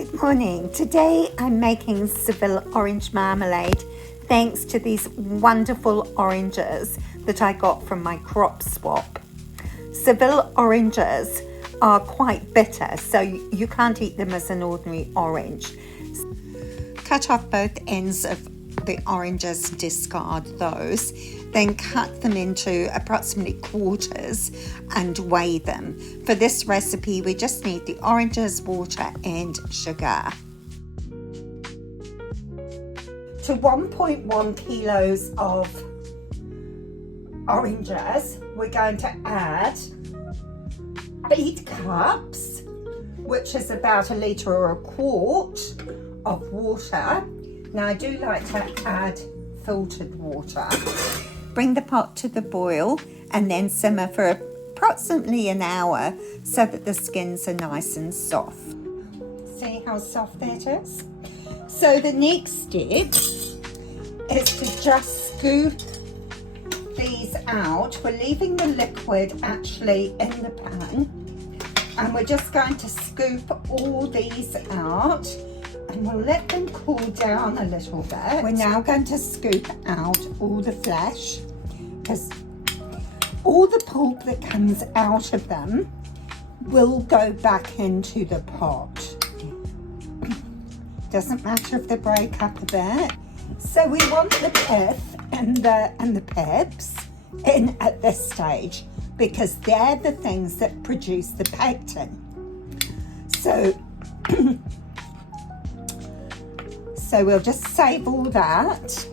Good morning. Today I'm making Seville Orange Marmalade thanks to these wonderful oranges that I got from my crop swap. Seville Oranges are quite bitter, so you can't eat them as an ordinary orange. Cut off both ends of the oranges, discard those, then cut them into approximately quarters and weigh them. For this recipe, we just need the oranges, water and sugar. To 1.1 kilos of oranges, we're going to add 8 cups, which is about a litre or a quart of water. Now I do like to add filtered water. Bring the pot to the boil and then simmer for approximately an hour so that the skins are nice and soft. See how soft that is? So the next step is to just scoop these out. We're leaving the liquid actually in the pan and we're just going to scoop all these out and we'll let them cool down a little bit. We're now going to scoop out all the flesh because all the pulp that comes out of them will go back into the pot. Doesn't matter if they break up a bit. So we want the pith and the pips in at this stage because they're the things that produce the pectin. So we'll just save all that.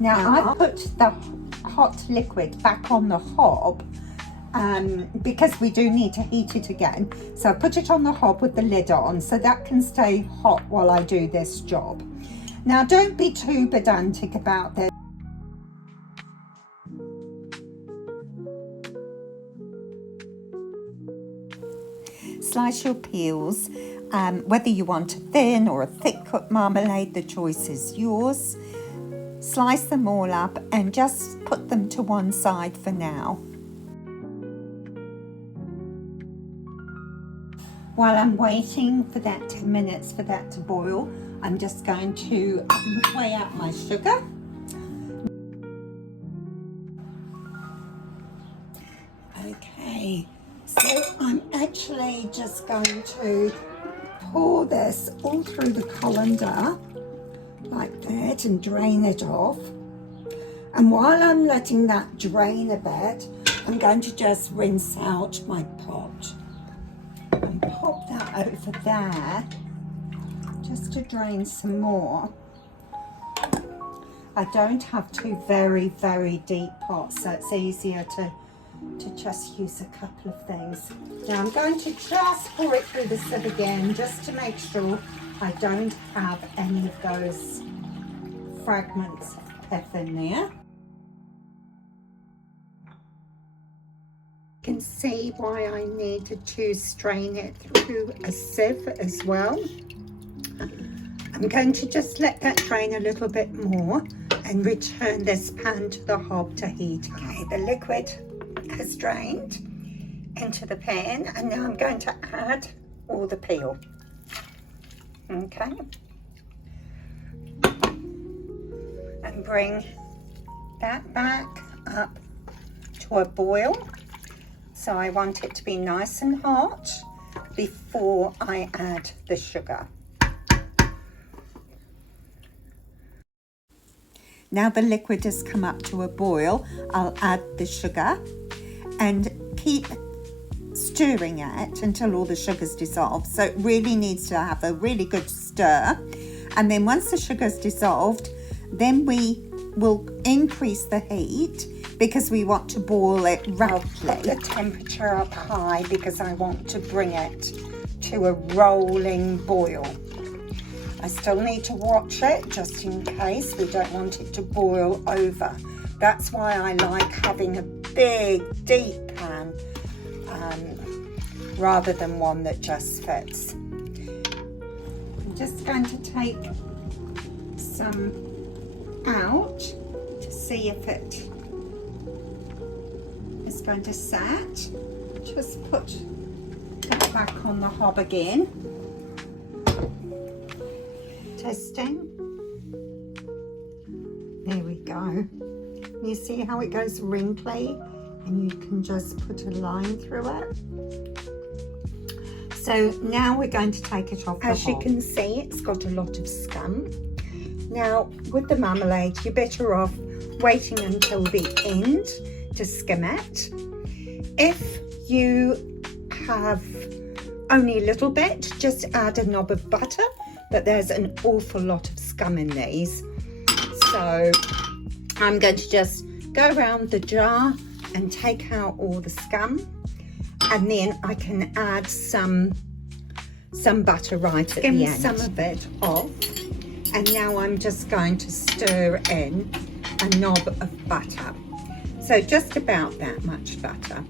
Now I put the hot liquid back on the hob because we do need to heat it again. So I put it on the hob with the lid on so that can stay hot while I do this job. Now don't be too pedantic about this. Slice your peels. Whether you want a thin or a thick cut marmalade, the choice is yours. Slice them all up and just put them to one side for now. While I'm waiting for that 10 minutes for that to boil, I'm just going to weigh out my sugar. Okay, so I'm actually just going to pour this all through the colander like that and drain it off. And while I'm letting that drain a bit, I'm going to just rinse out my pot and pop that over there just to drain some more. I don't have two very, very deep pots, so it's easier to just use a couple of things. Now I'm going to just pour it through the sieve again just to make sure I don't have any of those fragments of pith in there. You can see why I needed to strain it through a sieve as well. I'm going to just let that drain a little bit more and return this pan to the hob to heat. Okay, the liquid has drained into the pan and now I'm going to add all the peel. Okay, and bring that back up to a boil. So I want it to be nice and hot before I add the sugar. Now the liquid has come up to a boil, I'll add the sugar and keep stirring it until all the sugar's dissolved. So it really needs to have a really good stir. And then once the sugar's dissolved, then we will increase the heat because we want to boil it roughly. Put the temperature up high because I want to bring it to a rolling boil. I still need to watch it just in case we don't want it to boil over. That's why I like having a big, deep pan rather than one that just fits. I'm just going to take some out to see if it is going to set. Just put it back on the hob again. Testing. There we go. You see how it goes wrinkly, and you can just put a line through it. So now we're going to take it off. As you can see, it's got a lot of scum. Now with the marmalade, you're better off waiting until the end to skim it. If you have only a little bit, just add a knob of butter, but there's an awful lot of scum in these. So I'm going to just go around the jar and take out all the scum, and then I can add some butter right at the end. Skim some of it off, and now I'm just going to stir in a knob of butter. So just about that much butter.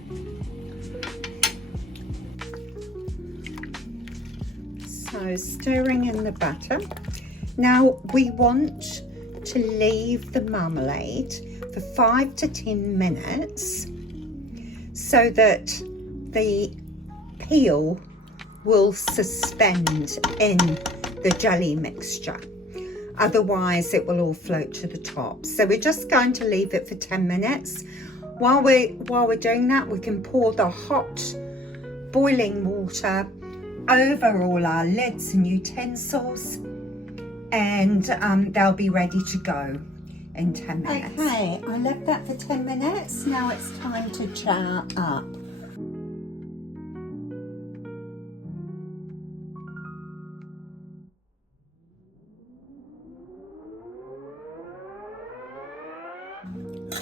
So stirring in the butter. Now we want to leave the marmalade for 5 to 10 minutes so that the peel will suspend in the jelly mixture. Otherwise it will all float to the top. So we're just going to leave it for 10 minutes. While we're doing that, we can pour the hot boiling water over all our lids and utensils, and they'll be ready to go in 10 minutes. Okay, I left that for 10 minutes. Now it's time to jar up.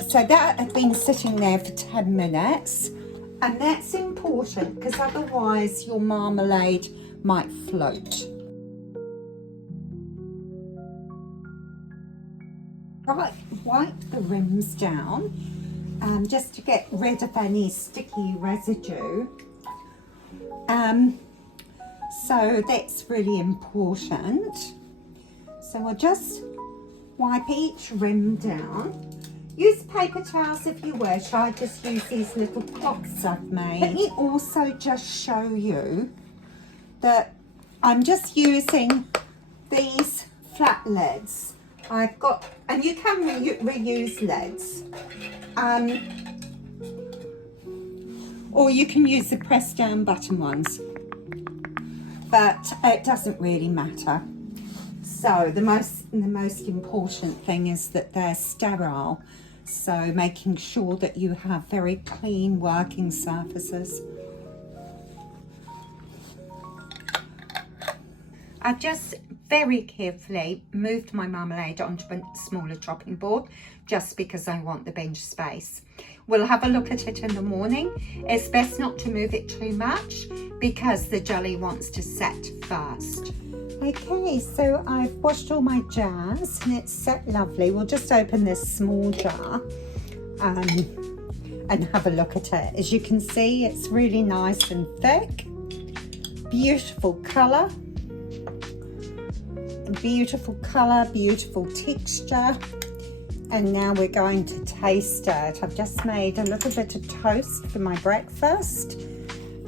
So that had been sitting there for 10 minutes, and that's important because otherwise your marmalade might float. Right, wipe the rims down just to get rid of any sticky residue. So that's really important. So we'll just wipe each rim down. Use paper towels if you wish. I just use these little cloths I've made. Let me also just show you that I'm just using these flat lids. I've got, and you can reuse lids. Or you can use the press down button ones. But it doesn't really matter. So the most important thing is that they're sterile. So making sure that you have very clean working surfaces. I've just very carefully moved my marmalade onto a smaller chopping board just because I want the bench space. We'll have a look at it in the morning. It's best not to move it too much because the jelly wants to set first. Okay, so I've washed all my jars and it's set lovely. We'll just open this small jar and have a look at it. As you can see, it's really nice and thick. Beautiful colour. Beautiful colour, beautiful texture. And now we're going to taste it. I've just made a little bit of toast for my breakfast.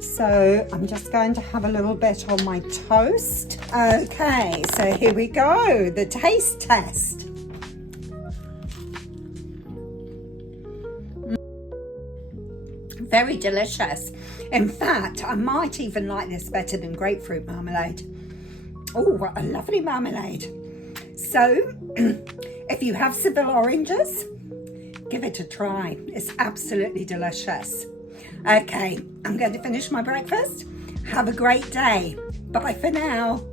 So I'm just going to have a little bit on my toast. Okay, so here we go, the taste test. Very delicious. In fact, I might even like this better than grapefruit marmalade. Oh, what a lovely marmalade. So, if you have Seville Oranges, give it a try. It's absolutely delicious. Okay, I'm going to finish my breakfast. Have a great day. Bye for now.